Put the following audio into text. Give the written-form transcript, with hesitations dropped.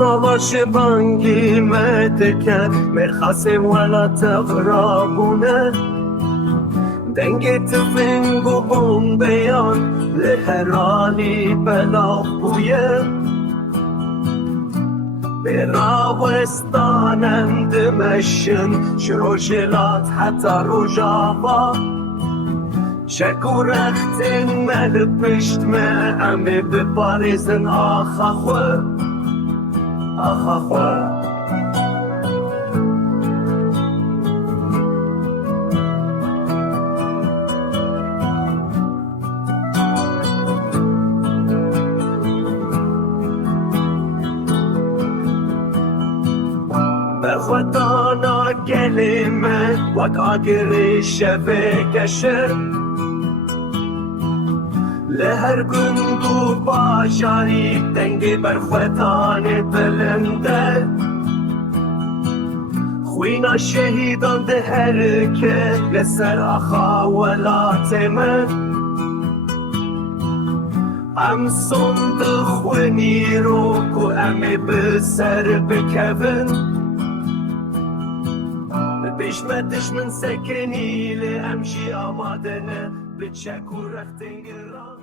savaş bangi medeke merhase wala tغرابونه دنگ تفنگ بون بیان لحرالی بلا بویه براوستانم دمشن شروجلات حتی رجاوا شکر اختن مل پشت همه بپارزن آخا خو بخوادانا گلمه واد آگری شبه کشه لهر گندو باشاری دنگی برخوادان بلنده خوینا شهیدان ده هر که لسر آخا ولات من ام صند خوینی رو که امی بسر بکوین بشمتش من سکنی لامشي آمادنه بتشكو رختنگران